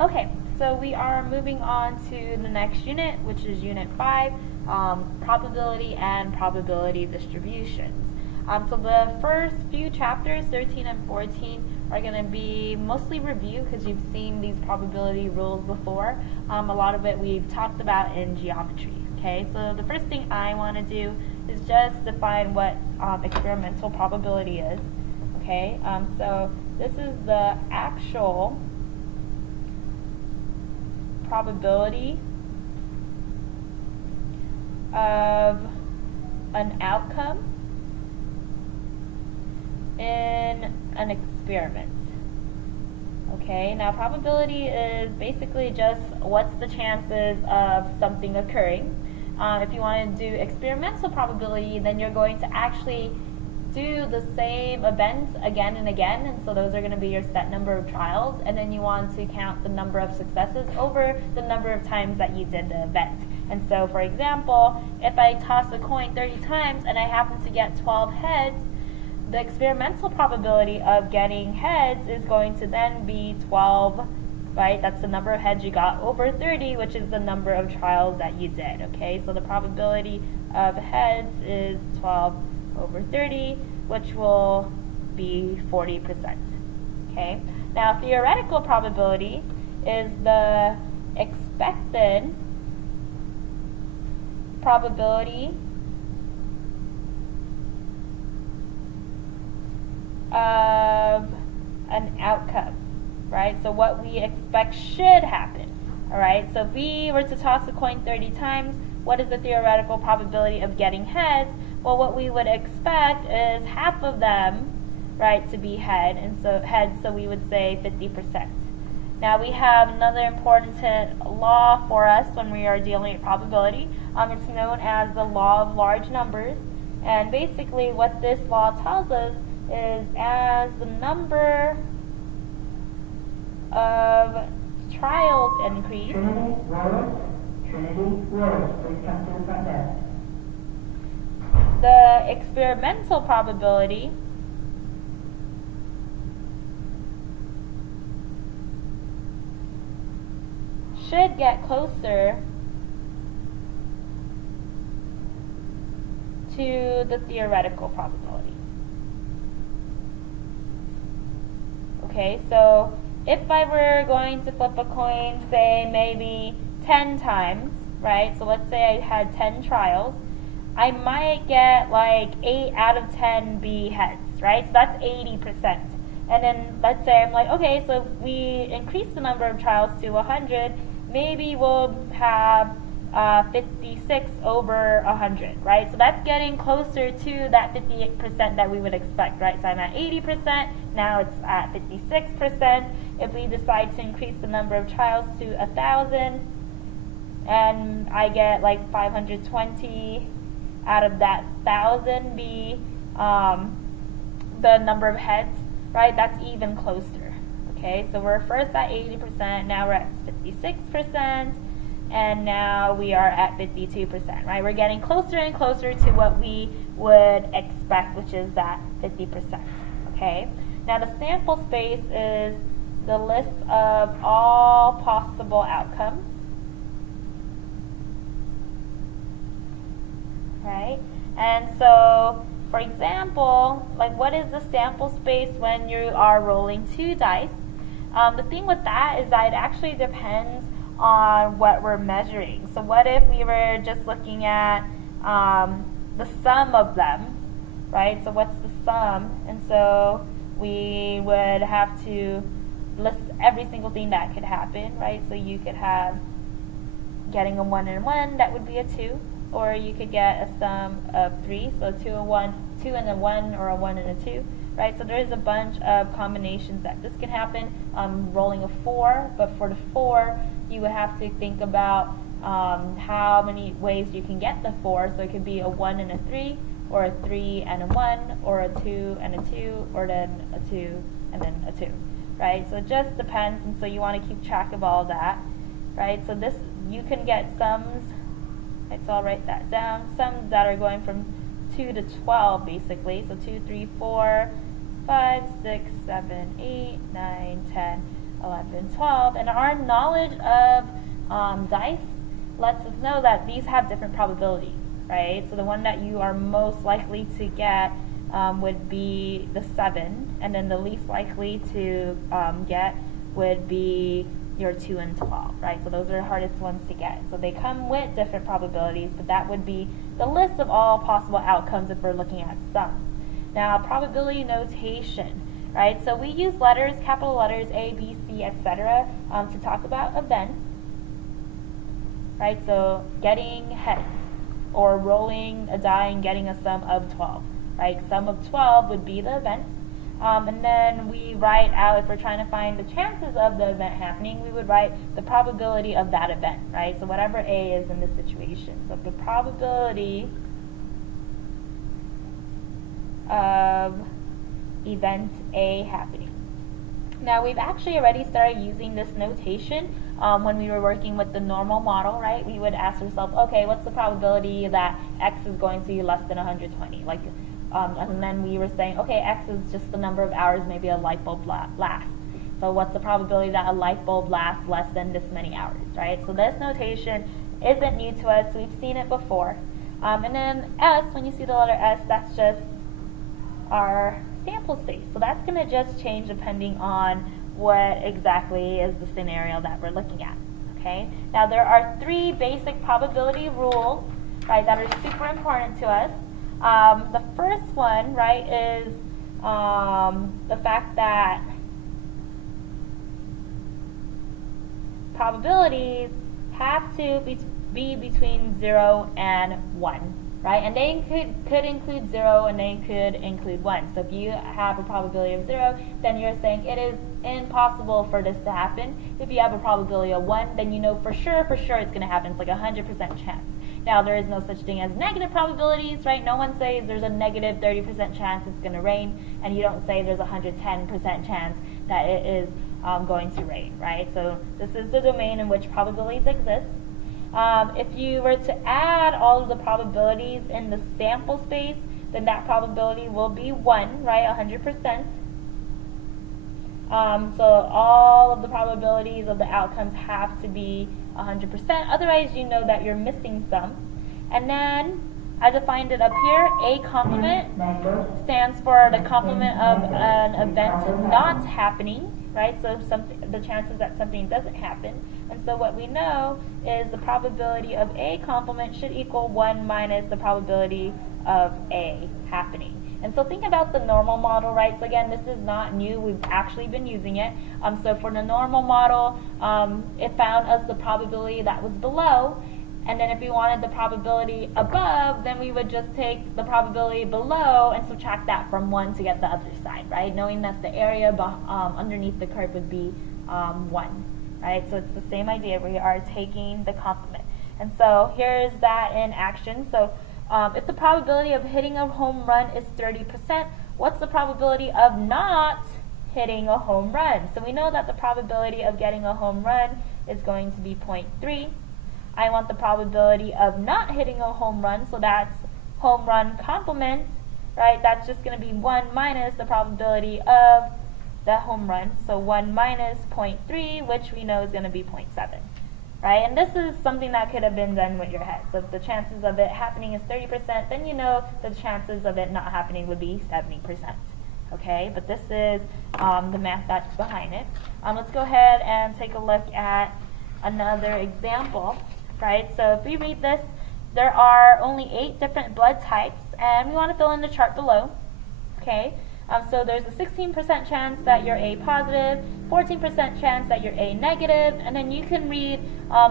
Okay, so we are moving on to the next unit, which is Unit 5, Probability and Probability Distributions. So the first few chapters, 13 and 14, are going to be mostly review because you've seen these probability rules before. A lot of it we've talked about in geometry. Okay, so the first thing I want to do is just define what experimental probability is. Okay, so this is the actual probability of an outcome in an experiment. Okay, now probability is basically just what's the chances of something occurring. If you want to do experimental probability, then you're going to actually do the same events again and again, and so those are going to be your set number of trials, and then you want to count the number of successes over the number of times that you did the event. And so, for example, if I toss a coin 30 times and I happen to get 12 heads, the experimental probability of getting heads is going to then be 12, right? That's the number of heads you got over 30, which is the number of trials that you did, okay? So the probability of heads is 12 over 30, which will be 40%, okay? Now, theoretical probability is the expected probability of an outcome, right? So what we expect should happen, all right? So if we were to toss a coin 30 times, what is the theoretical probability of getting heads? Well, what we would expect is half of them, right, to be heads, so we would say 50%. Now we have another important law for us when we are dealing with probability. It's known as the law of large numbers, and basically what this law tells us is as the number of trials increase, Trinity Rose, please come to the front desk. the experimental probability should get closer to the theoretical probability. Okay, so if I were going to flip a coin, say maybe 10 times, right? So let's say I had 10 trials, I might get like 8 out of 10 be heads, right? So that's 80%. And then let's say I'm like, okay, so if we increase the number of trials to 100, maybe we'll have 56 over 100, right? So that's getting closer to that 58% that we would expect, right? So I'm at 80%, now it's at 56%. If we decide to increase the number of trials to 1,000, and I get like 520 out of that 1,000 be the number of heads, right? That's even closer. Okay, so we're first at 80%, now we're at 56%, and now we are at 52%, right? We're getting closer and closer to what we would expect, which is that 50%, okay? Now the sample space is the list of all possible outcomes, right? And so, for example, like what is the sample space when you are rolling 2 dice? The thing with that is that it actually depends on what we're measuring. So what if we were just looking at the sum of them, right? So what's the sum? And so we would have to list every single thing that could happen, right? So you could have getting a 1 and 1, that would be a 2. Or you could get a sum of 3, so 2 and 1, 2 and a 1, or a 1 and a 2, right? So there's a bunch of combinations that this can happen. Rolling a 4, but for the 4, you would have to think about how many ways you can get the 4. So it could be a 1 and a 3, or a 3 and a 1, or a 2 and a 2, or then a 2 and then a 2, right? So it just depends, and so you want to keep track of all that, right? So this, you can get sums. Right, so I'll write that down. Sums that are going from 2 to 12, basically. So 2, 3, 4, 5, 6, 7, 8, 9, 10, 11, 12. And our knowledge of dice lets us know that these have different probabilities, right? So the one that you are most likely to get would be the 7, and then the least likely to get would be your 2 and 12, right? So those are the hardest ones to get. So they come with different probabilities, but that would be the list of all possible outcomes if we're looking at sums. Now, probability notation, right? So we use letters, capital letters, A, B, C, etc. To talk about events, right? So getting heads, or rolling a die and getting a sum of 12, right? Sum of 12 would be the event. And then we write out, if we're trying to find the chances of the event happening, we would write the probability of that event, right? So whatever A is in this situation. So the probability of event A happening. Now, we've actually already started using this notation when we were working with the normal model, right? We would ask ourselves, okay, what's the probability that X is going to be less than 120? And then we were saying, okay, X is just the number of hours maybe a light bulb lasts. So what's the probability that a light bulb lasts less than this many hours, right? So this notation isn't new to us. We've seen it before. And then S, when you see the letter S, that's just our sample space. So that's going to just change depending on what exactly is the scenario that we're looking at, okay? Now, there are 3 basic probability rules, right, that are super important to us. The first one, right, is the fact that probabilities have to be between 0 and 1, right? And they could include 0 and they could include 1. So if you have a probability of 0, then you're saying it is impossible for this to happen. If you have a probability of 1, then you know for sure it's going to happen. It's like a 100% chance. Now, there is no such thing as negative probabilities, right? No one says there's a negative 30% chance it's going to rain, and you don't say there's a 110% chance that it is going to rain, right? So this is the domain in which probabilities exist. If you were to add all of the probabilities in the sample space, then that probability will be 1, right? 100%. So all of the probabilities of the outcomes have to be 100%. Otherwise, you know that you're missing some. And then, I defined it up here, A complement stands for the complement of an event not happening, right? So the chances that something doesn't happen. And so what we know is the probability of A complement should equal 1 minus the probability of A happening. And so think about the normal model, right? So again, this is not new. We've actually been using it. So for the normal model, it found us the probability that was below. And then if we wanted the probability above, then we would just take the probability below and subtract that from 1 to get the other side, right? Knowing that the area underneath the curve would be 1, right? So it's the same idea. We are taking the complement. And so here's that in action. So if the probability of hitting a home run is 30%, what's the probability of not hitting a home run? So we know that the probability of getting a home run is going to be 0.3. I want the probability of not hitting a home run, so that's home run complement, right? That's just going to be 1 minus the probability of the home run. So 1 minus 0.3, which we know is going to be 0.7. Right? And this is something that could have been done with your head. So if the chances of it happening is 30%, then you know the chances of it not happening would be 70%. Okay? But this is the math that's behind it. Let's go ahead and take a look at another example. Right? So if we read this, there are only 8 different blood types, and we want to fill in the chart below. Okay? So there's a 16% chance that you're A positive, 14% chance that you're A negative, and then you can read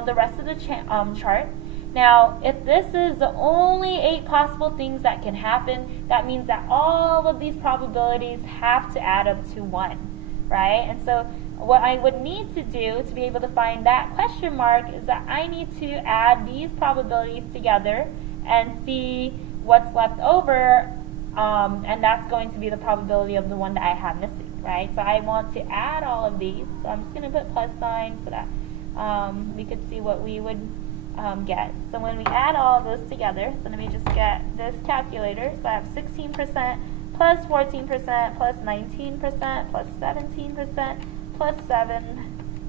the rest of the chart. Now, if this is the only 8 possible things that can happen, that means that all of these probabilities have to add up to 1, right? And so what I would need to do to be able to find that question mark is that I need to add these probabilities together and see what's left over. And that's going to be the probability of the one that I have missing, right? So I want to add all of these. So I'm just going to put plus signs so that we could see what we would get. So when we add all of those together, so let me just get this calculator. So I have 16% plus 14% plus 19% plus 17% plus 7%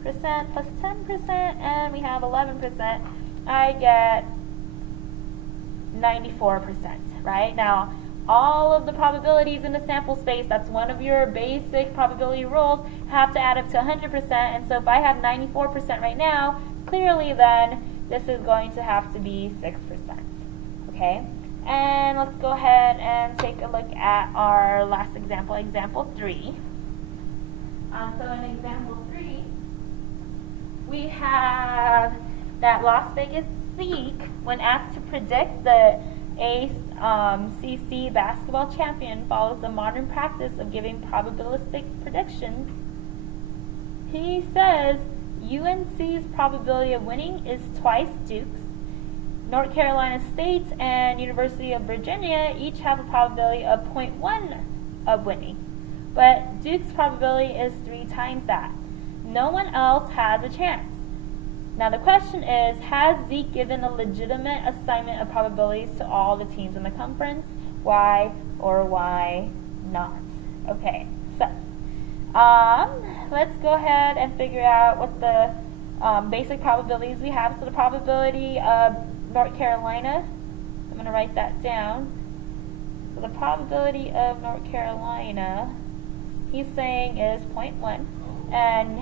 plus 10%, and we have 11%, I get 94%, right? Now, all of the probabilities in the sample space, that's one of your basic probability rules, have to add up to 100%, and so if I have 94% right now, clearly then this is going to have to be 6%, okay? And let's go ahead and take a look at our last example, example 3. So in example 3, we have that Las Vegas Seek, when asked to predict the ACC basketball champion, follows the modern practice of giving probabilistic predictions. He says UNC's probability of winning is twice Duke's. North Carolina State and University of Virginia each have a probability of 0.1 of winning, but Duke's probability is 3 times that. No one else has a chance. Now the question is, has Zeke given a legitimate assignment of probabilities to all the teams in the conference? Why or why not? Okay, so let's go ahead and figure out what the basic probabilities we have. So the probability of North Carolina, I'm going to write that down. So the probability of North Carolina, he's saying is 0.1, and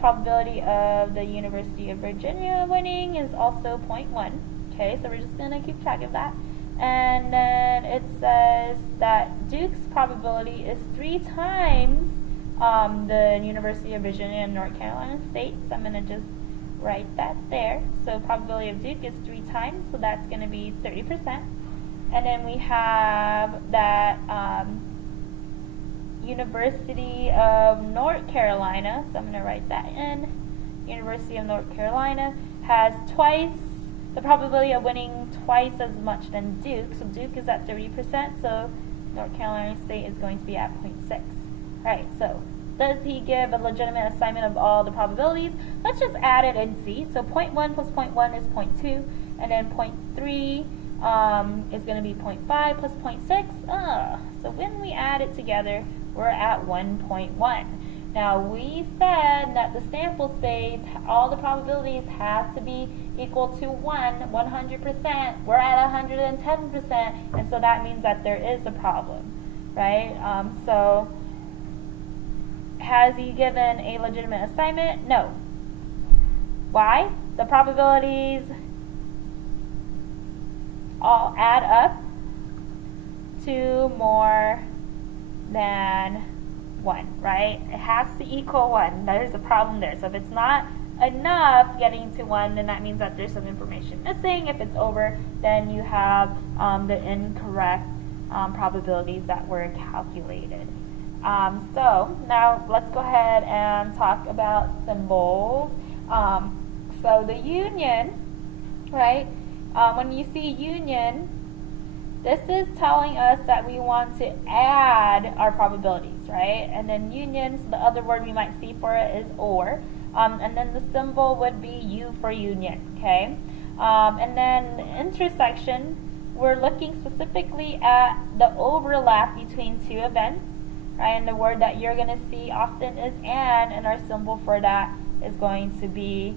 probability of the University of Virginia winning is also 0.1. Okay, so we're just going to keep track of that. And then it says that Duke's probability is 3 times the University of Virginia and North Carolina State. So I'm going to just write that there. So probability of Duke is 3 times, so that's going to be 30%. And then we have that University of North Carolina, so I'm going to write that in. University of North Carolina has twice the probability of winning twice as much than Duke. So Duke is at 30%, so North Carolina State is going to be at 0.6. Alright, so does he give a legitimate assignment of all the probabilities? Let's just add it and see. So 0.1 plus 0.1 is 0.2, and then 0.3 is going to be 0.5 plus 0.6. So when we add it together, we're at 1.1. Now we said that the sample space, all the probabilities have to be equal to 100%. We're at 110%, and so that means that there is a problem, right? So has he given a legitimate assignment? No. Why? The probabilities all add up to more than 1, right? It has to equal 1. There's a problem there. So if it's not enough getting to 1, then that means that there's some information missing. If it's over, then you have the incorrect probabilities that were calculated. So now let's go ahead and talk about symbols. So the union, right? When you see union, this is telling us that we want to add our probabilities, right? And then union, so the other word we might see for it is or. And then the symbol would be U for union, okay? And then the intersection, we're looking specifically at the overlap between 2 events, right? And the word that you're going to see often is and our symbol for that is going to be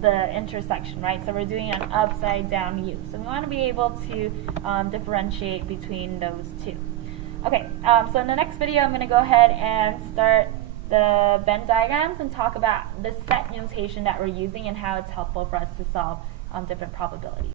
the intersection, right? So we're doing an upside down U. So we want to be able to differentiate between those 2. Okay, so in the next video I'm going to go ahead and start the Venn diagrams and talk about the set notation that we're using and how it's helpful for us to solve different probabilities.